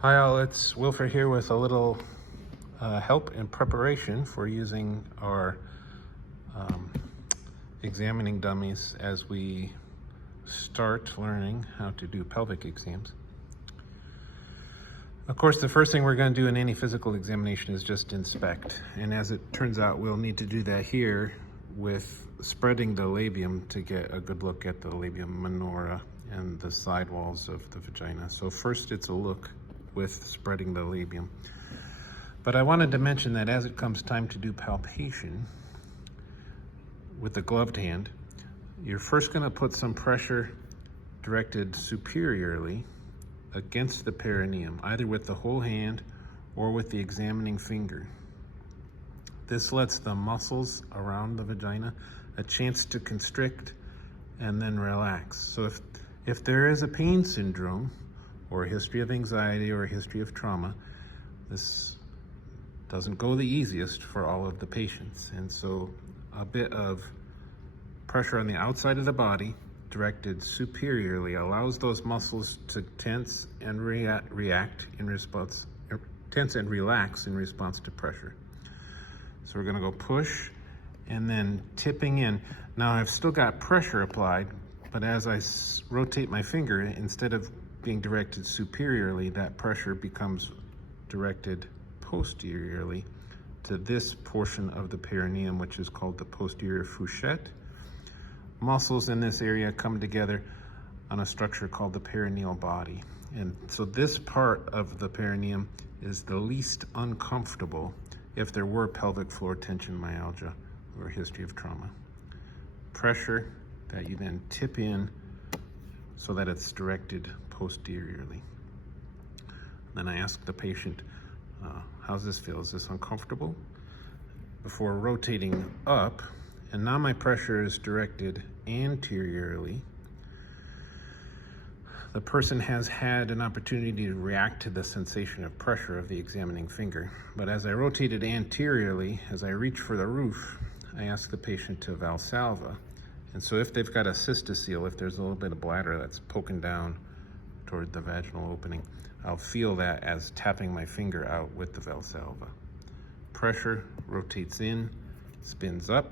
Hi all, it's Wilfer here with a little help in preparation for using our examining dummies as we start learning how to do pelvic exams. Of course, the first thing we're going to do in any physical examination is just inspect. And as it turns out, we'll need to do that here with spreading the labium to get a good look at the labium minora and the side walls of the vagina. So first it's a look with spreading the labium. But I wanted to mention that as it comes time to do palpation with the gloved hand, you're first going to put some pressure directed superiorly against the perineum, either with the whole hand or with the examining finger. This lets the muscles around the vagina a chance to constrict and then relax. So if there is a pain syndrome or a history of anxiety or a history of trauma, this doesn't go the easiest for all of the patients. And so a bit of pressure on the outside of the body directed superiorly allows those muscles to tense and relax in response to pressure. So we're gonna go push and then tipping in. Now I've still got pressure applied, but as I rotate my finger, instead of being directed superiorly, that pressure becomes directed posteriorly to this portion of the perineum, which is called the posterior fourchette. Muscles in this area come together on a structure called the perineal body. And so this part of the perineum is the least uncomfortable if there were pelvic floor tension myalgia or a history of trauma. Pressure that you then tip in so that it's directed posteriorly. Then I ask the patient, how's this feel? Is this uncomfortable? Before rotating up, and now my pressure is directed anteriorly. The person has had an opportunity to react to the sensation of pressure of the examining finger. But as I rotate it anteriorly, as I reach for the roof, I ask the patient to Valsalva. And so if they've got a cystocele, if there's a little bit of bladder that's poking down toward the vaginal opening, I'll feel that as tapping my finger out with the Valsalva. Pressure rotates in, spins up.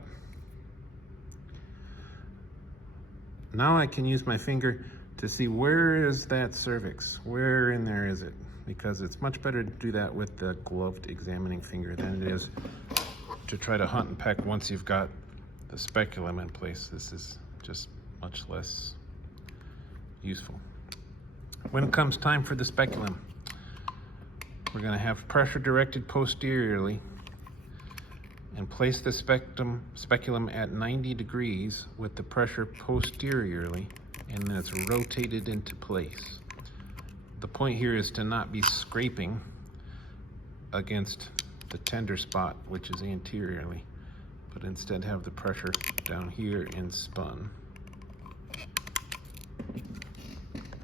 Now I can use my finger to see where is that cervix, where in there is it? Because it's much better to do that with the gloved examining finger than it is to try to hunt and peck once you've got the speculum in place. This is just much less useful. When it comes time for the speculum, we're going to have pressure directed posteriorly and place the speculum at 90 degrees with the pressure posteriorly, and then it's rotated into place. The point here is to not be scraping against the tender spot, which is anteriorly, but instead have the pressure down here and spun.